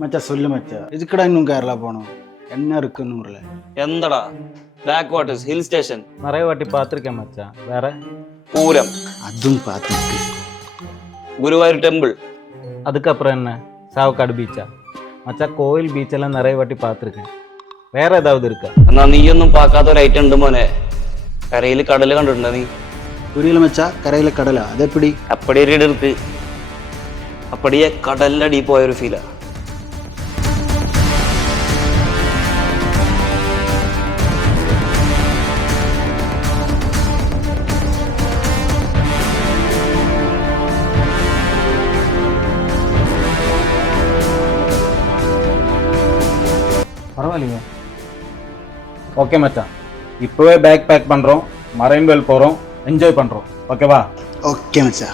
மச்சா சொல்லு மச்சா இதுக்கடா இன்னும் கேரளா போனோம் என்ன இருக்குன்னு ஊர்ல എന്തടാ ബാക്ക് വാട്ടേഴ്സ് ഹിൽ സ്റ്റേഷൻ நிறைய வாட்டி பார்த்துருக்கேன் மச்சான். வேற പൂരം அதுவும் பார்த்துருக்கு ഗുരുവായൂർ ടെമ്പിൾ அதுக்கப்புறம் என்ன, சாவக்காடு பீச்சா? மச்சான் கோவில் பீச்செல்லாம் நிறைய வாட்டி பார்த்துருக்கேன். வேற ஏதாவது இருக்கா? എന്നാ നീയൊന്നും പാക്കാത്ത ഒരു ഐറ്റം ഉണ്ട് മോനെ. കരയിൽ കടല് കണ്ടിട്ടുണ്ടോ നീ? புரியல மச்சா கரையில கடலா அது எப்படி അപ്പടിയെ ഒരു ഇടർക്ക് അപ്പടിയെ കടലിന്റെ അടിയിൽ പോയൊരു ഫീലാ. பரவாயில்லைங்க. ஓகே மச்சான், இப்போவே பேக் பேக் பண்ணுறோம், மரைன் வேல் போகிறோம், என்ஜாய் பண்ணுறோம். ஓகேவா? ஓகே மச்சா